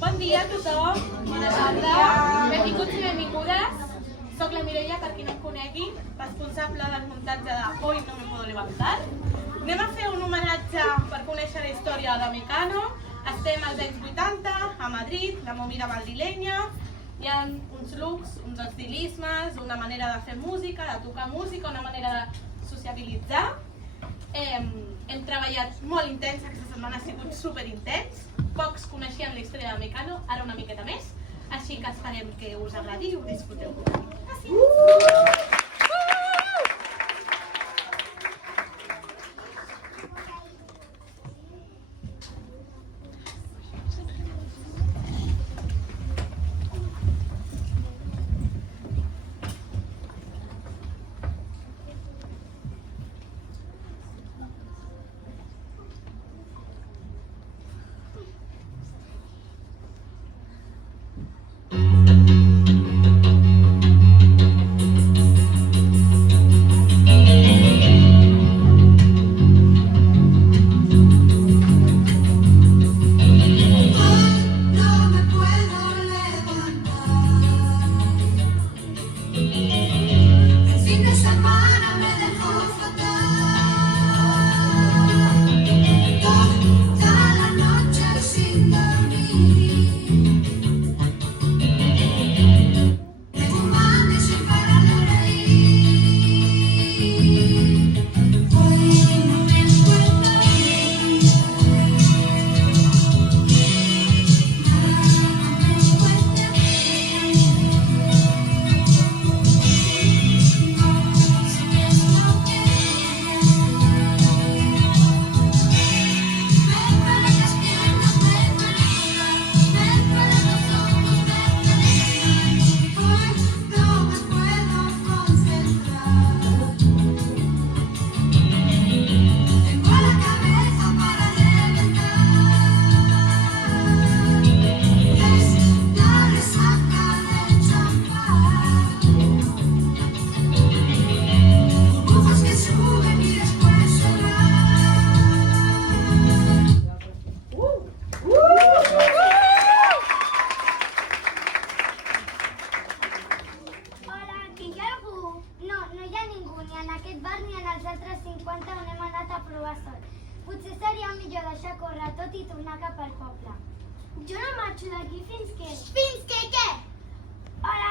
Bon dia a tothom, bona tarda, benvinguts i benvingudes. Soc la Mireia, per qui no em conegui, responsable del muntatge de Hoy no me puedo levantar. Anem a fer un homenatge per conèixer la història de Mecano. Estem als anys 80, a Madrid, la movida madrilenya. Hi ha uns looks, uns estilismes, una manera de fer música, de tocar música, una manera de sociabilitzar. Hem treballat molt intens, aquesta setmana ha sigut superintens. Pocs coneixien la història de Mecano, ara una miqueta més. Així que esperem que us agradi i ho disfruteu. Gràcies! Jo no marxo d'aquí fins que... Fins que què? Hola,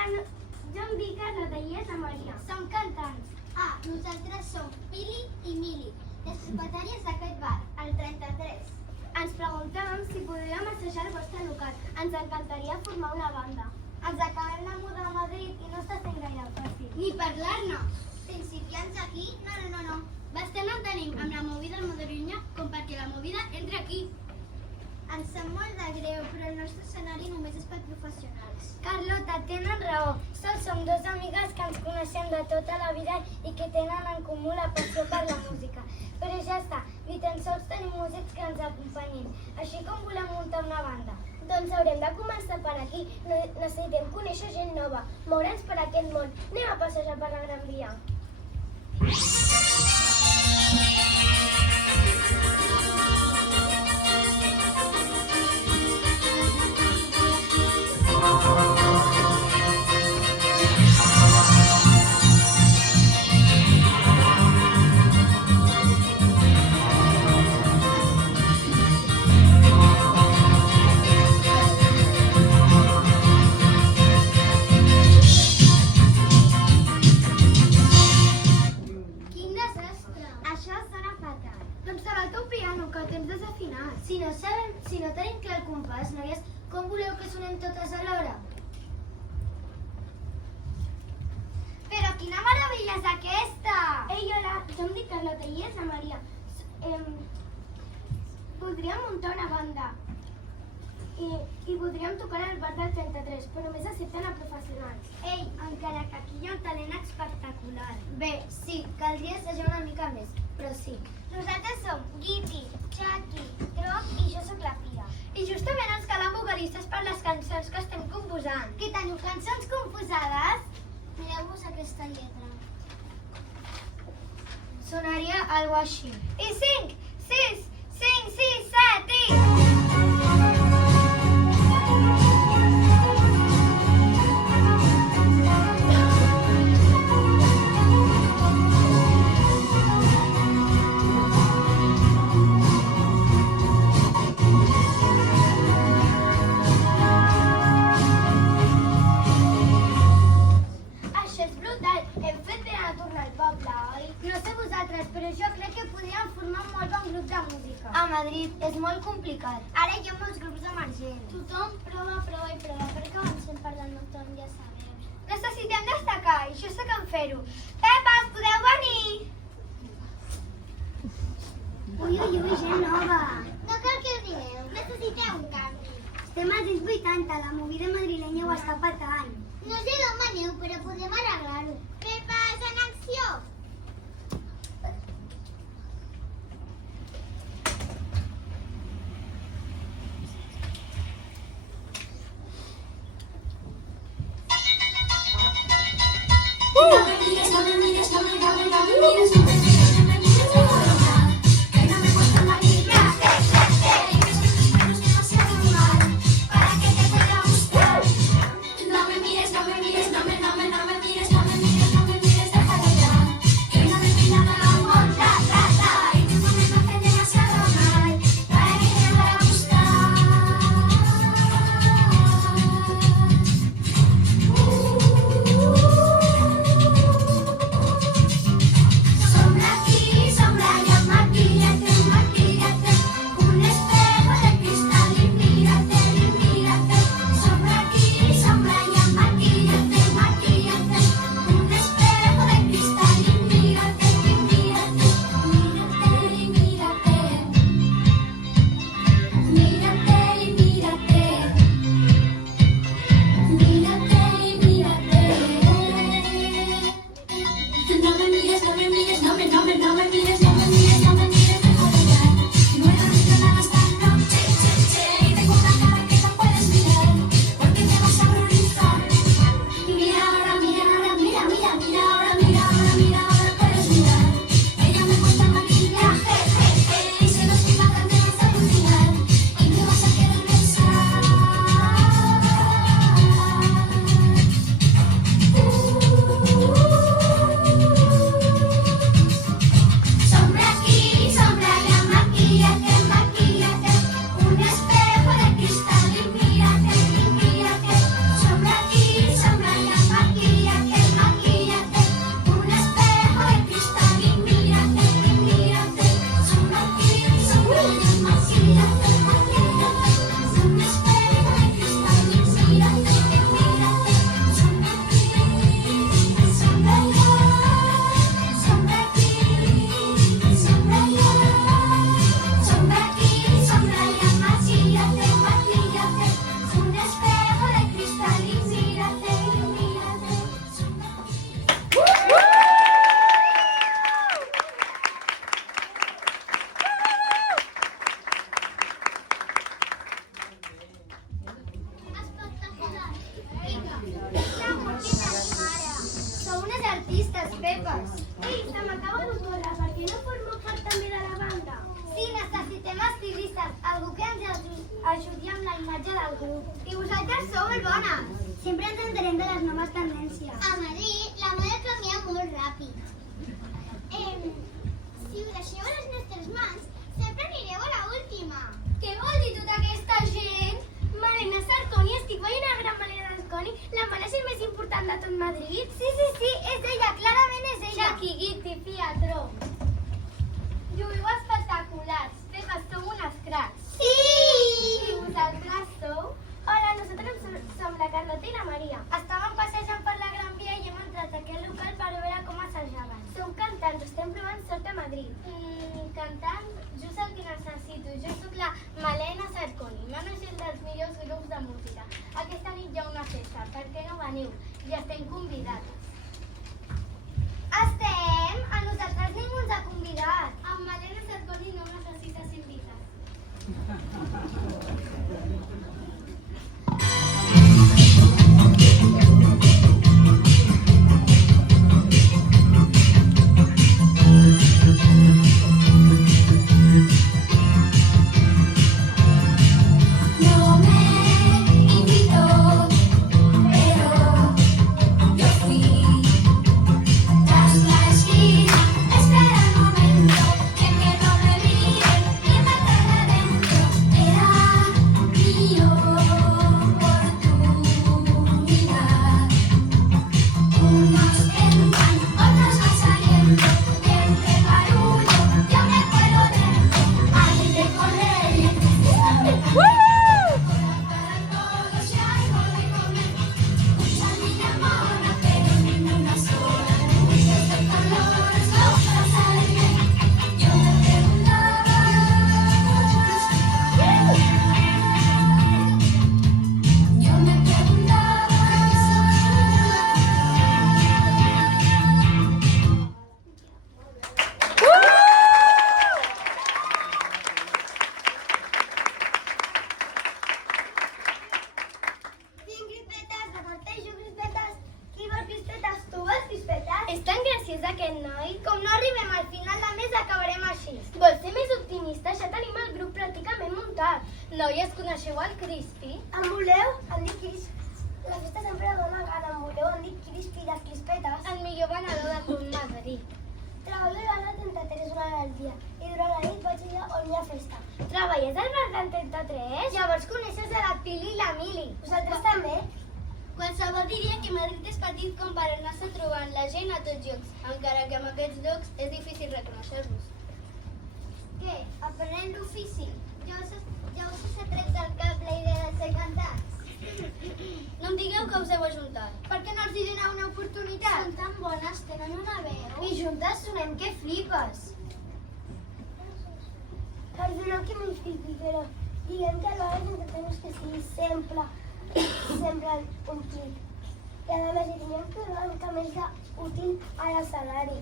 jo em dic Carlota i és la Maria. Som cantants. Ah, nosaltres som Pili i Mili, les propietàries d'aquest bar, el 33. Ens preguntàvem si podríem assajar el vostre local. Ens encantaria formar una banda. Ens acabem de mudar a Madrid i no està sent gaire fàcil. Ni parlar-ne. Principiants aquí? No. Bastant en tenim amb la movida madrilenya com perquè la movida entre aquí. Ens sap molt de greu, però el nostre escenari només és per professionals. Carlota, tenen raó. Sols som dues amigues que ens coneixem de tota la vida i que tenen en comú la passió per la música. Però ja està, ni tan sols tenim músics que ens acompanyin. Així com volem muntar una banda. Doncs haurem de començar per aquí. Necessitem conèixer gent nova, moure'ns per aquest món. Anem a passejar per la Gran Via. Si no tenim clar el compàs, noies, com voleu que sonem totes alhora? Però quina meravella és aquesta! Ei, hola, jo em dic Carlota i és la Maria. Voldríem muntar una banda i voldríem tocar al bar del 33, però només accepten a professionals. Ei, encara que aquí hi ha un talent espectacular. Bé, sí, caldria assajar una mica més, però sí. Nosaltres som Guiti, Chucky, Croc i jo sóc la Pia. I justament ens calen vocalistes per les cançons que estem composant. Que teniu cançons composades? Mireu-vos aquesta lletra. Sonaria algo així. I 5, 6, 5, 6, 7 i... grups emergents. Tothom prova i prova, perquè avancem parlant tothom, ja sabeu. Necessitem destacar, i jo sé com fer-ho. Pepes, podeu venir? Ui, gent nova. No cal que us digueu, necessiteu un canvi. Estem als 80, la movida madrilenya ho està patant. No sé d'on veniu, però podem arreglar-ho. Pepes, en acció! ajudi amb la imatge del grup. I vosaltres sou molt bones. Sempre ens entenem de les noves tendències. A Madrid la moda canvia molt ràpid. Si ho deixeu a les nostres mans, sempre anireu a l'última. Què vol dir tota aquesta gent? Malena Sarconi, estic veient a gran Malena Sarconi, la manager més important de tot Madrid? Sí, és ella, clarament és ella. Shaki, Guiti, Fiatro. Lluïu espectaculars. Pepes, som unes cracs. Sí! I vosaltres sou? Hola, nosaltres som la Carlota i la Maria. Estàvem passejant per la Gran Via i hem entrat a aquest local per veure com assajaven. Som cantants, estem provant sort a Madrid. Cantant, just el que necessito. Jo soc la Malena Sarconi, manager dels millors grups de música. Aquesta nit hi ha una festa, per què no veniu? Ja estem convidades. Estem? A nosaltres ningú ens ha convidat. Amb Malena Sarconi no necessites invitar. Era d'aquest noi? Com no arribem al final de mes, acabarem així. Vols ser més optimista? Ja tenim el grup pràcticament muntat. Noies, coneixeu el Crispy? Em voleu? Em dic Crispy. La festa sempre dona gana. Em voleu? Em dic Crispy de Crispetes. El millor venedor de tot Madrid. Treballo a la 33 hores al dia i durant la nit vaig allà on hi ha festa. Treballes al bar del 33? Llavors coneixes a la Pili i la Mili. Vosaltres també? Qualsevol diria que Madrid és petit com per anar-se trobant la gent a tots llocs, encara que en aquests llocs és difícil reconèixer-los. Què? Aprenent l'ofici? Ja us has tret del cap la idea de ser cantants? No em digueu que us heu ajuntat. Per què no els hi doneu una oportunitat? Són tan bones, tenen una veu. I juntes sonem que flipes. Perdoneu que m'infiltri, però diguem que alhora intentem que sigui sempre un clic. I a més, hi tinguem que donar una mica més d'útil a l'escenari.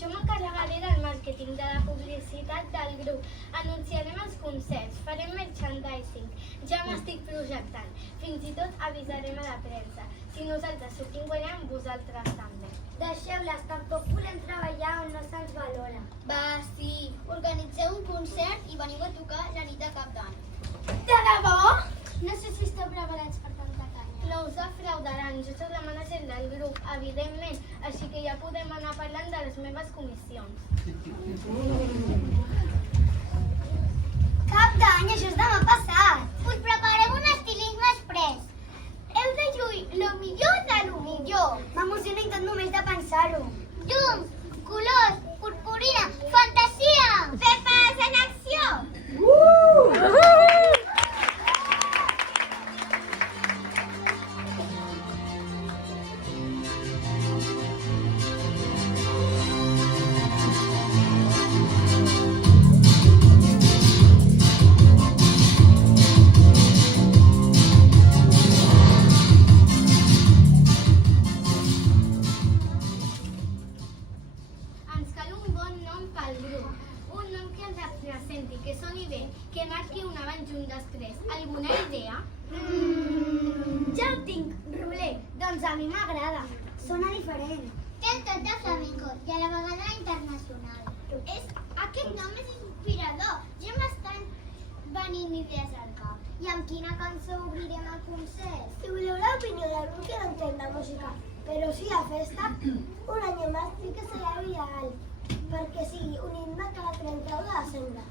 Jo m'encarregaré del màrqueting, de la publicitat del grup. Anunciarem els concerts, farem merchandising. Ja m'estic projectant. Fins i tot avisarem a la premsa. Si nosaltres sortim guanyant, vosaltres també. Deixeu-les, tampoc volem treballar on no se'ns valora. Va, sí. Organitzeu un concert i veniu a tocar la nit de Cap d'Any. De debò? No sé si esteu preparats per tanta canya. No us defraudaran, jo soc la manager del grup, evidentment, així que ja podem anar parlant de les meves comissions. Cap d'Any, això és demà passat. Us preparem un estilisme express. Heu de lluir lo millor de lo millor. M'emociona i tot només de pensar-ho. Llums, colors, purpurina, fantasia! Pepes en acció! Ens cal un bon nom pel grup. Un nom que ens representi, que soni bé, que marqui un abans i un després. Alguna idea? Ja ho tinc, Roler. Doncs a mi m'agrada. Sona diferent. Té el tot de flamenco i a la vegada internacional. Aquest nom és inspirador. Ja m'estan venint idees al cap. I amb quina cançó obrirem el concert? Si voleu l'opinió d'algú que no entén de música, però sí a festa, un any més sí que serà ideal, perquè sigui un himne que la 31 de desembre.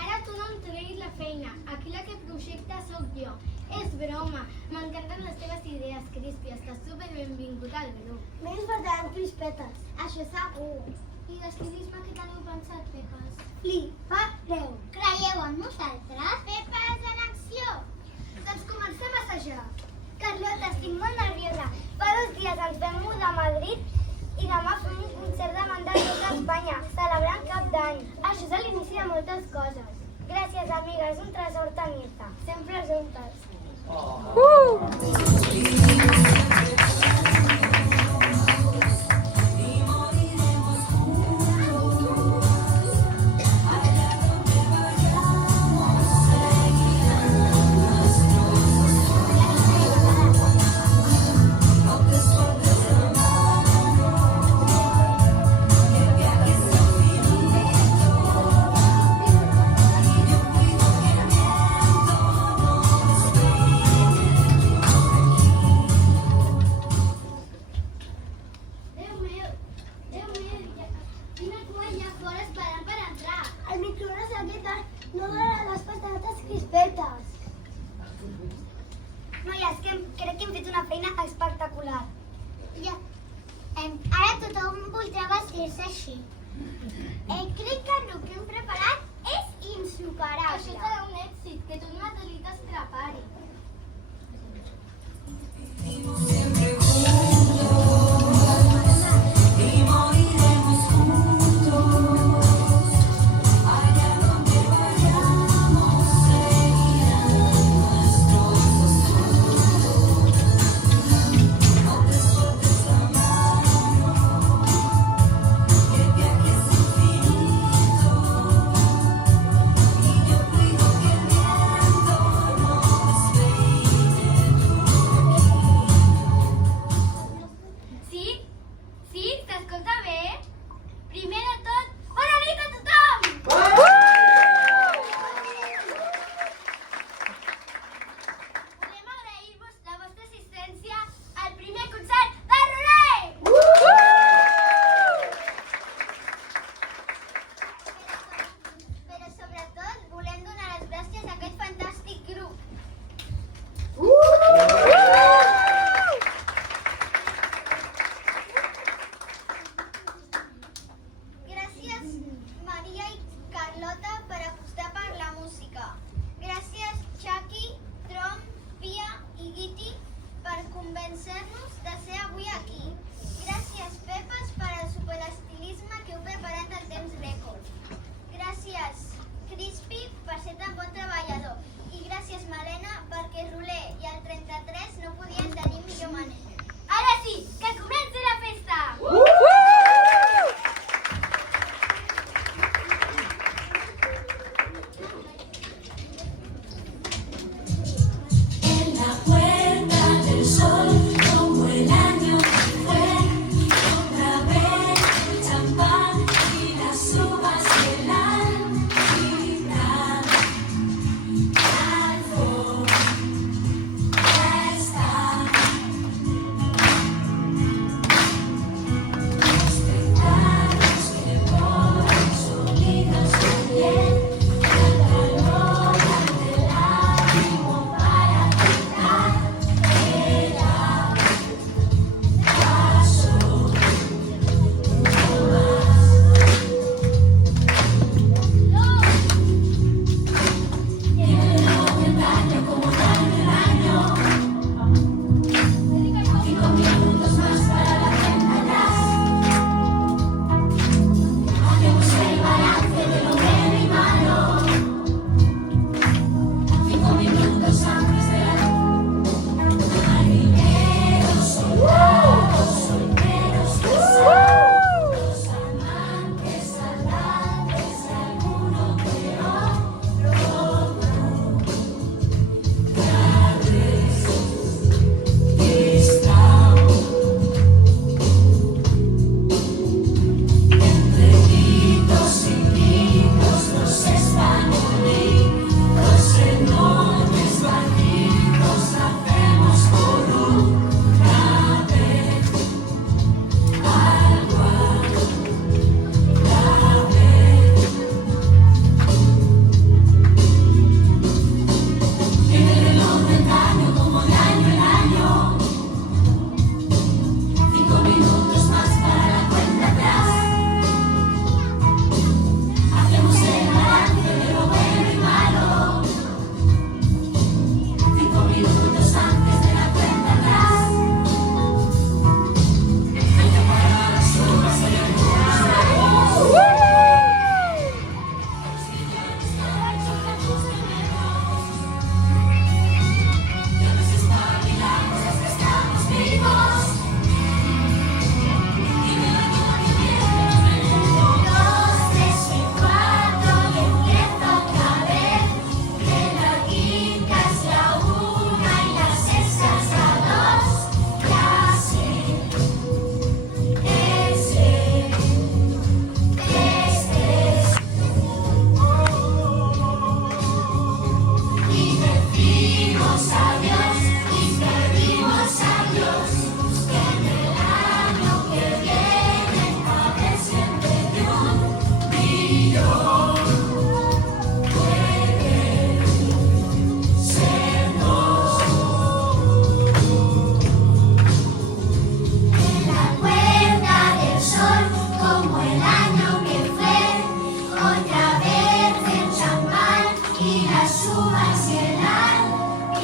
Ara tu no em treguis la feina, aquí la que projecta sóc jo. És broma, m'encanten les teves idees, Crispy, estàs super benvingut al grup. Més faltaran crispetes. Això segur. I l'estilisme que teniu pensat, Pepes? Flipareu. Creieu en nosaltres? Pepes en acció! Doncs comencem a assajar. Carlota, estic molt nerviosa. Fa 2 dies ens vam mudar a Madrid i demà fem un concert davant de tota Espanya, celebrant Cap d'Any. Això és l'inici de moltes coses. Gràcies, amiga, és un tresor tenir-te. Sempre juntes. Quina cua hi ha fora esperant per entrar? El microones aquest no dona les patates crispetes. Noies, crec que hem fet una feina espectacular. Ja. Ara tothom voldrà vestir-se així. Crec que el que hem preparat és insuperable. Això serà un èxit, que tot Madrid es prepari.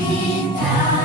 vindrà.